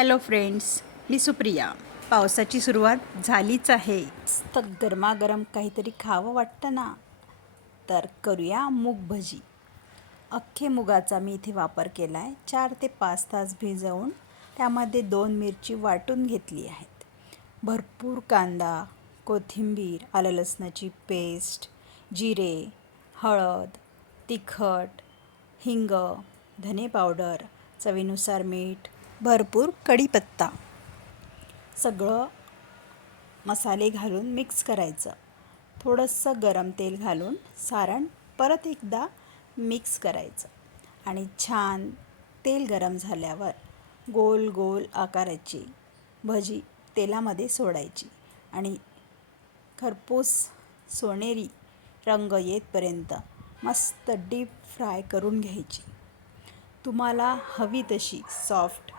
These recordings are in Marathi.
हॅलो फ्रेंड्स मी सुप्रिया. पावसाची सुरुवात झालीच आहे. तर गरमागरम काहीतरी खावं वाटतं ना? तर करूया मूग भजी अख्खे मुगाचा मी इथे वापर केला आहे चार ते पाच तास भिजवून त्यामध्ये दोन मिरची वाटून घेतली आहेत. भरपूर कांदा कोथिंबीर आलं लसणाची पेस्ट जिरे हळद तिखट हिंग धने पावडर चवीनुसार मीठ भरपूर कढीपत्ता. सगळं मसाले घालून मिक्स करायचं. थोडंसं गरम तेल घालून सारण परत एकदा मिक्स करायचं. आणि छान तेल गरम झाल्यावर गोल गोल आकाराची भजी तेलामध्ये सोडायची. आणि खरपूस सोनेरी रंग येतपर्यंत मस्त डीप फ्राय करून घ्यायची. तुम्हाला हवी तशी सॉफ्ट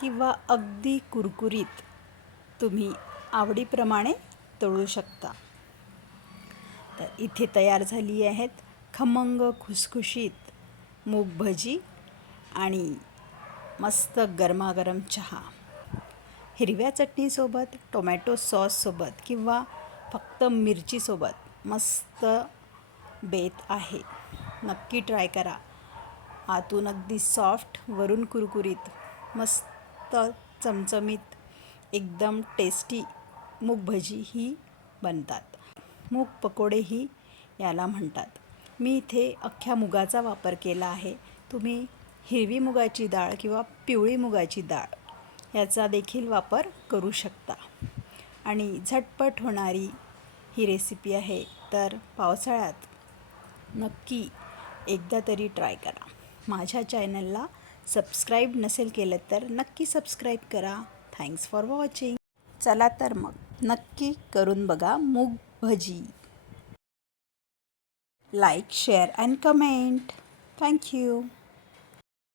किंवा अगदी कुरकुरीत तुम्ही आवडीप्रमाणे तळू शकता. तर इथे तयार झाली आहेत खमंग खुसखुशीत मूग भजी आणि मस्त गरमागरम चहा. हिरव्या चटणीसोबत टोमॅटो सॉससोबत किंवा फक्त मिरचीसोबत मस्त बेत आहे. नक्की ट्राय करा. आतून अगदी सॉफ्ट वरून कुरकुरीत मस्त चमचमीत एकदम टेस्टी मूग भजी ही बनतात. मूग पकोडेही याला म्हणतात. मी इथे अख्ख्या मुगाचा वापर केला आहे. तुम्ही हिरवी मुगाची डाळ किंवा पिवळी मुगाची डाळ याचा देखील वापर करू शकता. आणि झटपट होणारी ही रेसिपी आहे तर पावसाळ्यात नक्की एकदा तरी ट्राय करा. माझ्या चॅनलला सबस्क्राईब नसेल केलं तर नक्की सबस्क्राईब करा. थँक्स फॉर वॉचिंग चला तर मग नक्की करून बघा मूग भजी. Like share and comment thank you